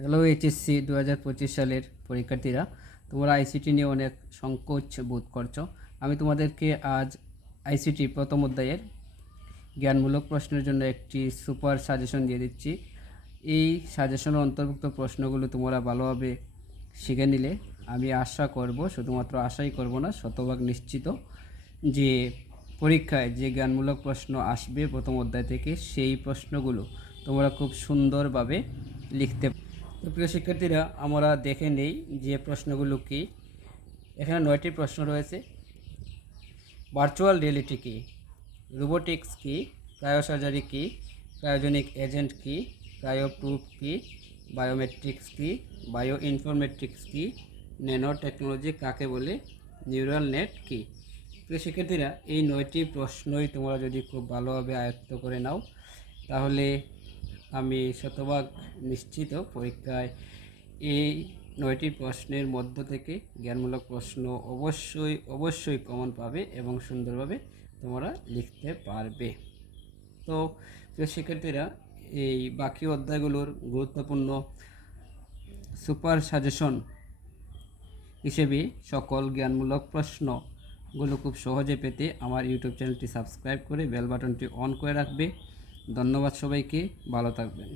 Hello HSC 2025 সালের পরীক্ষার্থীরা, তোমরা আইসিটি নিয়ে অনেক সংকোচ বোধ করছো। আমি তোমাদেরকে আজ আইসিটি প্রথম অধ্যায়ের জ্ঞানমূলক প্রশ্নের জন্য একটি সুপার সাজেশন দিয়ে দিচ্ছি। এই সাজেশনের অন্তর্ভুক্ত প্রশ্নগুলো তোমরা ভালোভাবে শিখে নিলে আমি আশা করব, শুধুমাত্র আশাই করব না, শতভাগ নিশ্চিত যে পরীক্ষায় যে জ্ঞানমূলক প্রশ্ন আসবে প্রথম অধ্যায় থেকে সেই প্রশ্নগুলো তোমরা খুব সুন্দরভাবে লিখতে। তো প্রিয় শিক্ষার্থীরা, আমরা দেখে নেই যে প্রশ্নগুলো কি। এখানে 9টি প্রশ্ন রয়েছে। ভার্চুয়াল রিয়েলিটি কী, রোবোটিক্স কী, ক্রায়োসার্জারি কী, ক্রায়োজেনিক এজেন্ট কী, ক্রায়োপ্রুফ কী, বায়োমেট্রিক্স কী, বায়ো ইনফরমেট্রিক্স কী, ন্যানো টেকনোলজি কাকে বলে, নিউরাল নেট কী। প্রিয় শিক্ষার্থীরা, এই 9টি প্রশ্নই তোমরা যদি খুব ভালোভাবে আয়ত্ত করে নাও তাহলে আমি শতভাগ নিশ্চিত পরীক্ষায় এই 9টি প্রশ্নের মধ্য থেকে জ্ঞানমূলক প্রশ্ন অবশ্যই কমন পাবে এবং সুন্দরভাবে তোমরা লিখতে পারবে। তো প্রিয় শিক্ষার্থীরা, এই বাকি অধ্যায়গুলোর গুরুত্বপূর্ণ সুপার সাজেশন হিসেবে সকল জ্ঞানমূলক প্রশ্নগুলো খুব সহজে পেতে আমার ইউটিউব চ্যানেলটি সাবস্ক্রাইব করে বেল বাটনটি অন করে রাখবে। ধন্যবাদ সবাইকে, ভালো থাকবেন।